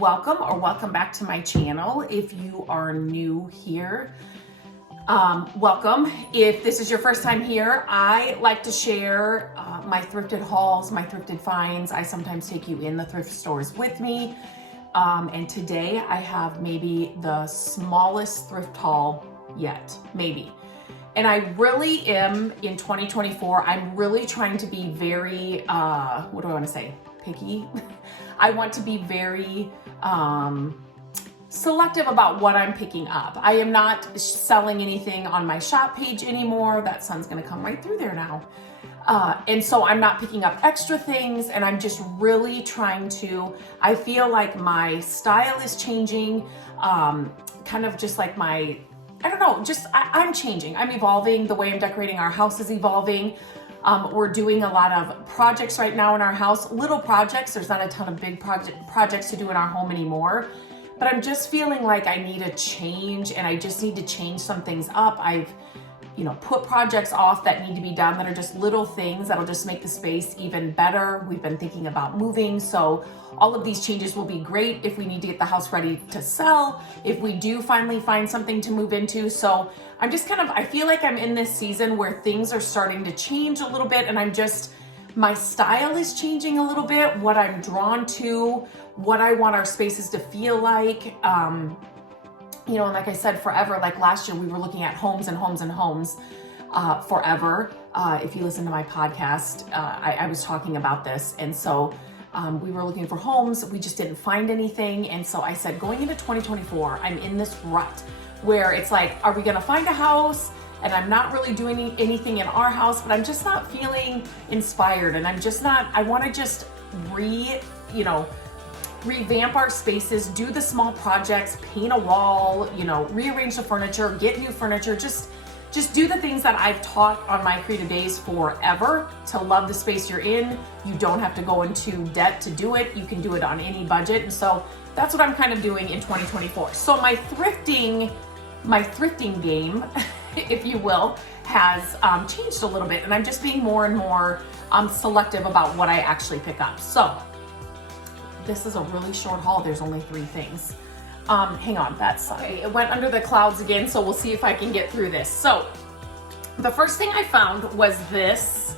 welcome back to my channel. If you are new here, welcome. If this is your first time here, I like to share my thrifted hauls, my thrifted finds. I sometimes take you in the thrift stores with me. And today I have maybe the smallest thrift haul yet, maybe. And I really am, in 2024, I'm really trying to be very, what do I want to say? Picky. I want to be very selective about what I'm picking up. I am not selling anything on my shop page anymore. That sun's going to come right through there now. And so I'm not picking up extra things, and I'm just really trying to, I feel like my style is changing, kind of just like my, I don't know, just I'm changing. I'm evolving. The way I'm decorating our house is evolving. We're doing a lot of projects right now in our house, little projects. There's not a ton of big projects to do in our home anymore, but I'm just feeling like I need a change, and I just need to change some things up. I've, put projects off that need to be done that are just little things that'll just make the space even better. We've been thinking about moving, so all of these changes will be great if we need to get the house ready to sell, if we do finally find something to move into. So I'm just I feel like I'm in this season where things are starting to change a little bit, and my style is changing a little bit, what I'm drawn to, what I want our spaces to feel like. And like I said, forever, like last year we were looking at homes and homes and homes forever. If you listen to my podcast, I was talking about this. And so we were looking for homes. We just didn't find anything. And so I said, going into 2024, I'm in this rut where it's like, are we going to find a house? And I'm not really doing anything in our house, but I'm just not feeling inspired. And I want to just revamp our spaces, do the small projects, paint a wall, rearrange the furniture, get new furniture, just do the things that I've taught on my creative days forever to love the space you're in. You don't have to go into debt to do it. You can do it on any budget. And so that's what I'm kind of doing in 2024. So my thrifting game, if you will, has changed a little bit, and I'm just being more and more selective about what I actually pick up. So this is a really short haul. There's only 3 things. Hang on, that's sorry. It went under the clouds again, so we'll see if I can get through this. So the first thing I found was this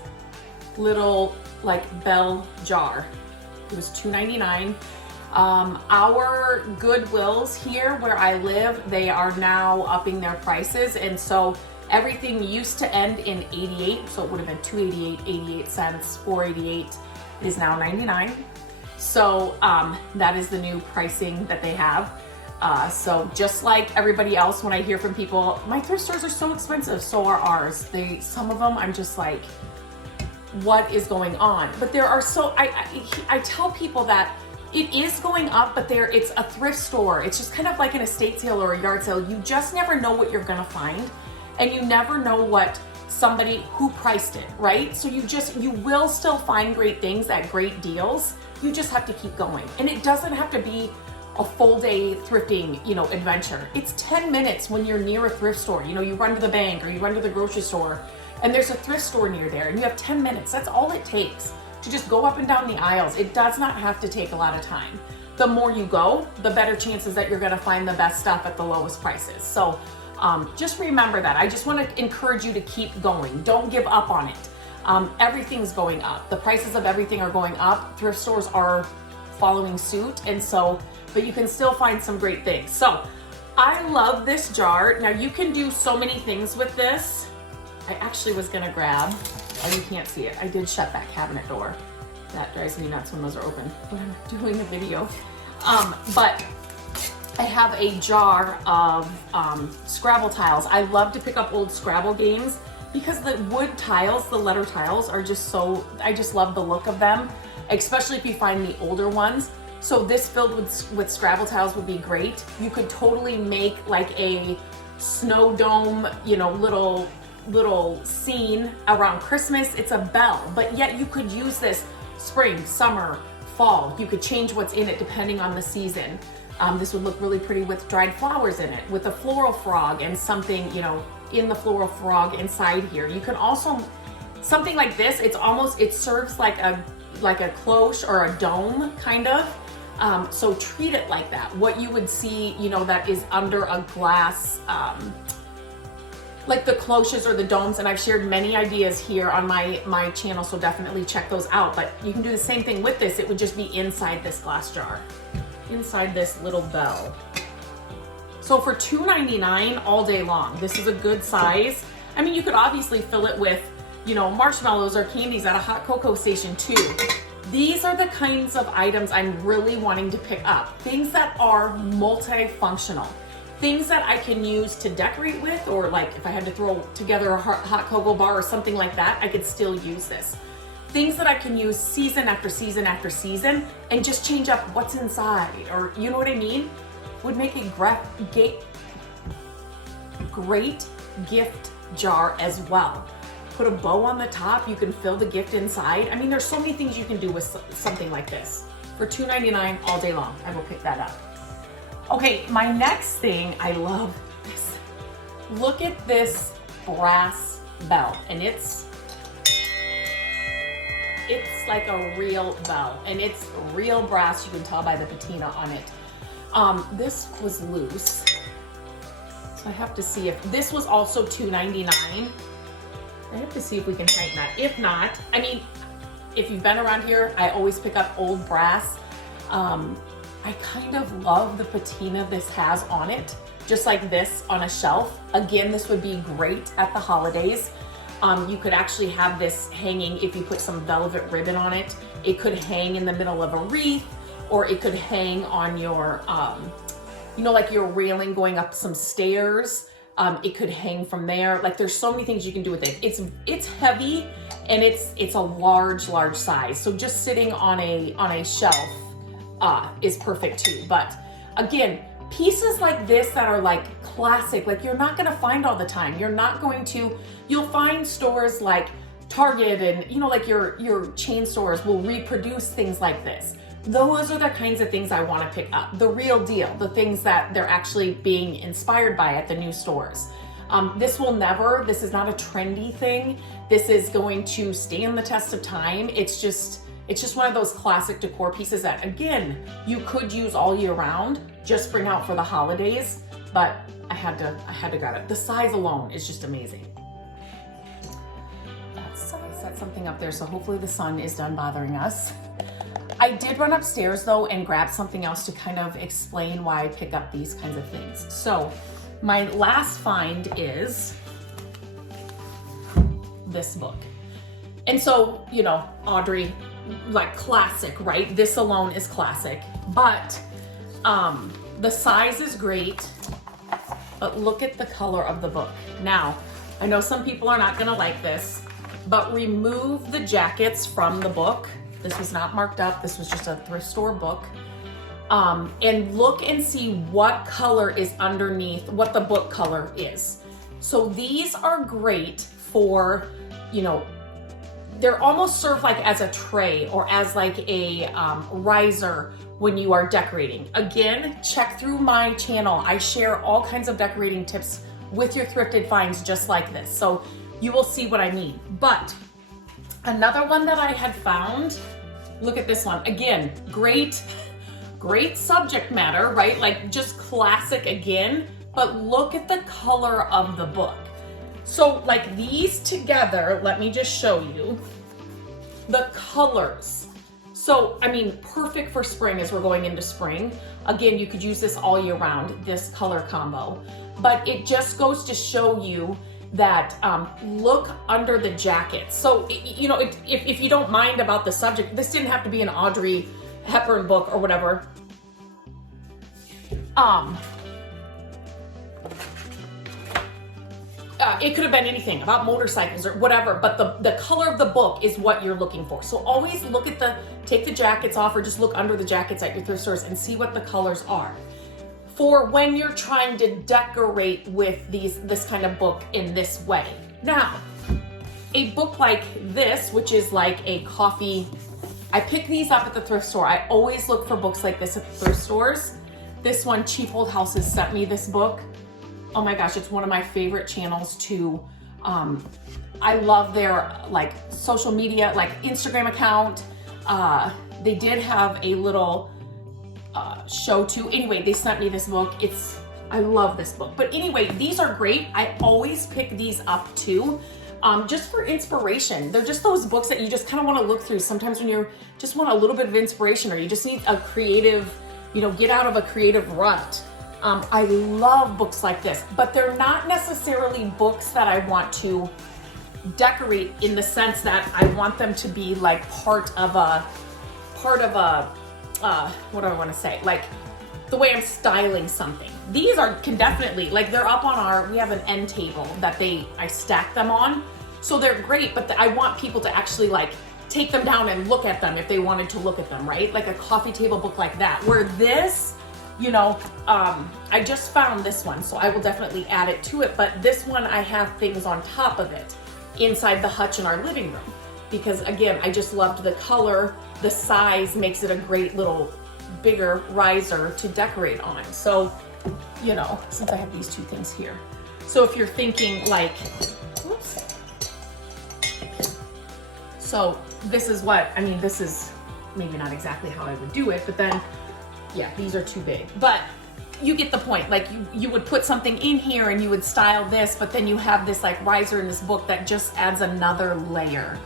little bell jar. It was $2.99. Our Goodwills here where I live, they are now upping their prices, and so everything used to end in 88, so it would have been $2.88, 88 cents, $4.88. It is now 99. So that is the new pricing that they have. So just like everybody else, when I hear from people, my thrift stores are so expensive, so are ours. Some of them, I'm just like, what is going on? But there are I tell people that it is going up, but it's a thrift store. It's just kind of like an estate sale or a yard sale. You just never know what you're gonna find, and you never know who priced it, right? So you will still find great things at great deals. You just have to keep going. And it doesn't have to be a full day thrifting, adventure. It's 10 minutes when you're near a thrift store. You run to the bank or you run to the grocery store and there's a thrift store near there, and you have 10 minutes. That's all it takes to just go up and down the aisles. It does not have to take a lot of time. The more you go, the better chances that you're gonna find the best stuff at the lowest prices. So just remember that. I just want to encourage you to keep going. Don't give up on it. Everything's going up. The prices of everything are going up. Thrift stores are following suit, and so, but you can still find some great things. So I love this jar. Now you can do so many things with this. I actually was gonna grab, oh, you can't see it. I did shut that cabinet door. That drives me nuts when those are open when I'm doing a video. But I have a jar of Scrabble tiles. I love to pick up old Scrabble games because the wood tiles, the letter tiles, are just I just love the look of them, especially if you find the older ones. So this filled with Scrabble tiles would be great. You could totally make like a snow dome, little scene around Christmas. It's a bell, but yet you could use this spring, summer, fall. You could change what's in it depending on the season. This would look really pretty with dried flowers in it, with a floral frog and something, in the floral frog inside here. You can also, something like this, it serves like a cloche or a dome kind of. So treat it like that. What you would see, you know, that is under a glass, like the cloches or the domes, and I've shared many ideas here on my channel, so definitely check those out. But you can do the same thing with this. It would just be inside this glass jar, inside this little bell. So for $2.99 all day long, this is a good size. I mean, you could obviously fill it with, you know, marshmallows or candies at a hot cocoa station too. These are the kinds of items I'm really wanting to pick up. Things that are multifunctional. Things that I can use to decorate with, or like if I had to throw together a hot cocoa bar or something like that, I could still use this. Things that I can use season after season after season and just change up what's inside, or you know what I mean? Would make a great gift jar as well. Put a bow on the top, you can fill the gift inside. I mean, there's so many things you can do with something like this. For $2.99 all day long, I will pick that up. Okay, my next thing, I love this. Look at this brass bell, and it's like a real bell, and it's real brass. You can tell by the patina on it. This was loose, so I have to see if this was also $2.99. I have to see if we can tighten that. If not, I mean, if you've been around here, I always pick up old brass. I kind of love the patina this has on it, just like this on a shelf. Again, this would be great at the holidays. You could actually have this hanging if you put some velvet ribbon on it. It could hang in the middle of a wreath, or it could hang on your, you know, like your railing going up some stairs. It could hang from there. Like there's so many things you can do with it. It's heavy, and it's a large size. So just sitting on a shelf is perfect too. But again, pieces like this that are like classic, like you're not gonna find all the time. You'll find stores like Target and, you know, like your chain stores will reproduce things like this. Those are the kinds of things I want to pick up. The real deal, the things that they're actually being inspired by at the new stores. This is not a trendy thing. This is going to stand the test of time. It's just one of those classic decor pieces that, again, you could use all year round, just bring out for the holidays, but I had to grab it. The size alone is just amazing. That's something up there, so hopefully the sun is done bothering us. I did run upstairs though and grab something else to kind of explain why I pick up these kinds of things. So my last find is this book. And so, you know, Audrey, like classic, right? This alone is classic, but the size is great, but look at the color of the book. Now, I know some people are not gonna like this, but remove the jackets from the book. This was not marked up. This was just a thrift store book. And look and see what color is underneath, what the book color is. So these are great for, you know, they're almost served like as a tray or as like a riser when you are decorating. Again, check through my channel. I share all kinds of decorating tips with your thrifted finds just like this. So you will see what I mean. But another one that I had found, look at this one. Again, great subject matter, right? Like just classic again, but look at the color of the book. So like these together, let me just show you the colors. So, I mean, perfect for spring as we're going into spring. Again, you could use this all year round, this color combo, but it just goes to show you that look under the jacket. So, you know, if you don't mind about the subject, this didn't have to be an Audrey Hepburn book or whatever. It could have been anything about motorcycles or whatever, but the color of the book is what you're looking for. So always look at take the jackets off or just look under the jackets at your thrift stores and see what the colors are. For when you're trying to decorate with this kind of book in this way. Now, a book like this, which is like a coffee, I pick these up at the thrift store. I always look for books like this at the thrift stores. This one, Cheap Old Houses, sent me this book. Oh my gosh, it's one of my favorite channels to, I love their like social media, like Instagram account. They did have a little show too. Anyway, they sent me this book. I love this book. But anyway, these are great. I always pick these up too, just for inspiration. They're just those books that you just kind of want to look through sometimes when you just want a little bit of inspiration, or you just need a creative, get out of a creative rut. I love books like this, but they're not necessarily books that I want to decorate in the sense that I want them to be like part of a, what do I want to say? Like the way I'm styling something. These can definitely, like, they're up on we have an end table that I stack them on. So they're great, but I want people to actually like take them down and look at them if they wanted to look at them, right? Like a coffee table book like that, where this, I just found this one, so I will definitely add it to it. But this one, I have things on top of it inside the hutch in our living room, because again, I just loved the color. The size makes it a great little bigger riser to decorate on. So, since I have these two things here. So if you're thinking like, whoops. So this is this is maybe not exactly how I would do it, but then, yeah, these are too big. But you get the point. Like you would put something in here and you would style this, but then you have this like riser in this book that just adds another layer.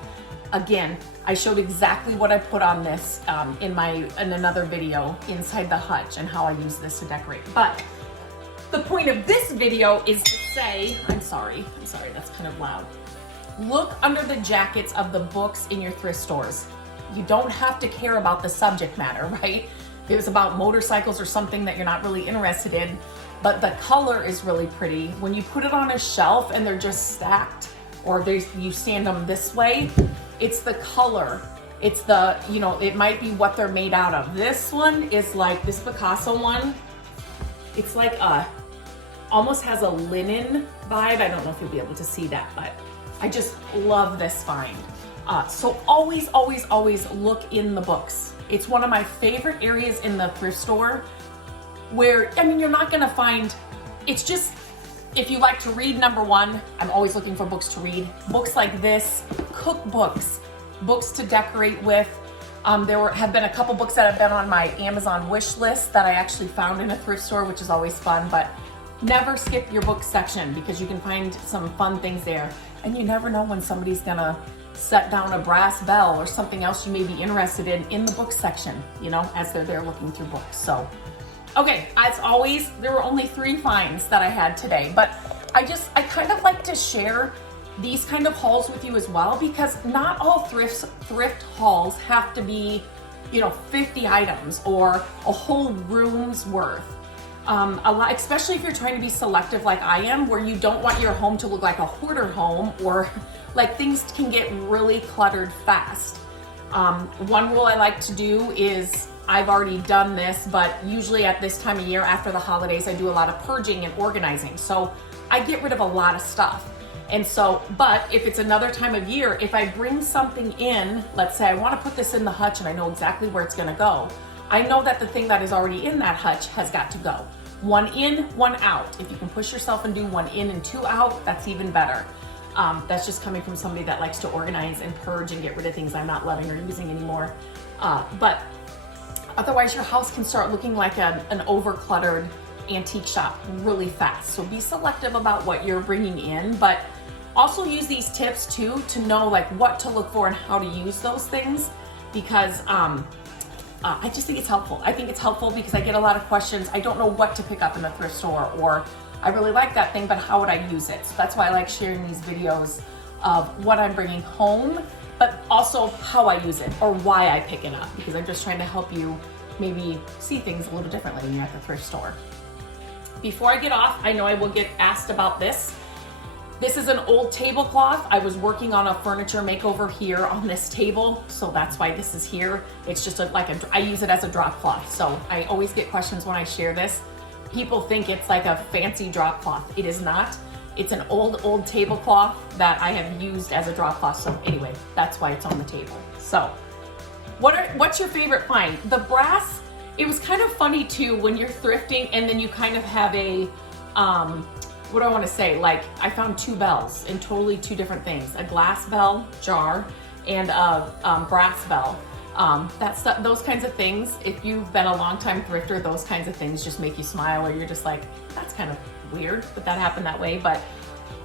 Again, I showed exactly what I put on this in another video inside the hutch and how I use this to decorate. But the point of this video is to say, I'm sorry, that's kind of loud. Look under the jackets of the books in your thrift stores. You don't have to care about the subject matter, right? If it was about motorcycles or something that you're not really interested in, but the color is really pretty. When you put it on a shelf and they're just stacked, or you stand them this way, it's the color. It's the, it might be what they're made out of. This one is like, this Picasso one, it's like almost has a linen vibe. I don't know if you'll be able to see that, but I just love this find. So always, always, always look in the books. It's one of my favorite areas in the thrift store where, you're not gonna find, it's just, if you like to read, number one, I'm always looking for books to read. Books like this, cookbooks, books to decorate with. There have been a couple books that have been on my Amazon wish list that I actually found in a thrift store, which is always fun. But never skip your book section, because you can find some fun things there. And you never know when somebody's gonna set down a brass bell or something else you may be interested in the book section, as they're there looking through books. So, okay, as always, there were only 3 finds that I had today, but I kind of like to share these kind of hauls with you as well, because not all thrift hauls have to be, 50 items or a whole room's worth. A lot, especially if you're trying to be selective like I am, where you don't want your home to look like a hoarder home, or like things can get really cluttered fast. One rule I like to do is, I've already done this, but usually at this time of year after the holidays, I do a lot of purging and organizing. So I get rid of a lot of stuff. And so, but if it's another time of year, if I bring something in, let's say I want to put this in the hutch and I know exactly where it's going to go, I know that the thing that is already in that hutch has got to go. 1 in, 1 out. If you can push yourself and do 1 in and 2 out, that's even better. That's just coming from somebody that likes to organize and purge and get rid of things I'm not loving or using anymore. But otherwise, your house can start looking like an over-cluttered antique shop really fast. So be selective about what you're bringing in, but also use these tips too to know like what to look for and how to use those things, because I just think it's helpful. I think it's helpful because I get a lot of questions. I don't know what to pick up in the thrift store, or I really like that thing, but how would I use it? So that's why I like sharing these videos of what I'm bringing home, but also how I use it or why I pick it up, because I'm just trying to help you maybe see things a little differently when you're at the thrift store. Before I get off, I know I will get asked about this. This is an old tablecloth. I was working on a furniture makeover here on this table, so that's why this is here. It's just I use it as a drop cloth. So I always get questions when I share this. People think it's like a fancy drop cloth. It is not. It's an old tablecloth that I have used as a drop cloth. So anyway, that's why it's on the table. So what's your favorite find? The brass, it was kind of funny too when you're thrifting and then you kind of have a, what do I want to say? Like I found 2 bells in totally 2 different things, a glass bell jar and a brass bell. Those kinds of things, if you've been a long time thrifter, those kinds of things just make you smile, or you're just like, that's kind of weird that that happened that way. But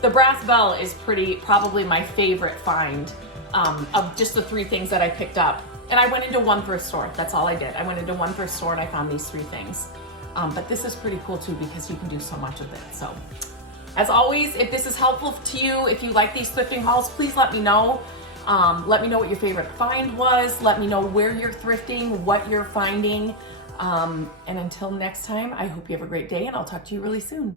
the brass bell is probably my favorite find of just the 3 things that I picked up. And I went into one thrift store. That's all I did. I went into one thrift store and I found these 3 things. But this is pretty cool too, because you can do so much with it. So as always, if this is helpful to you, if you like these thrifting hauls, please let me know. Let me know what your favorite find was. Let me know where you're thrifting, what you're finding. And until next time, I hope you have a great day, and I'll talk to you really soon.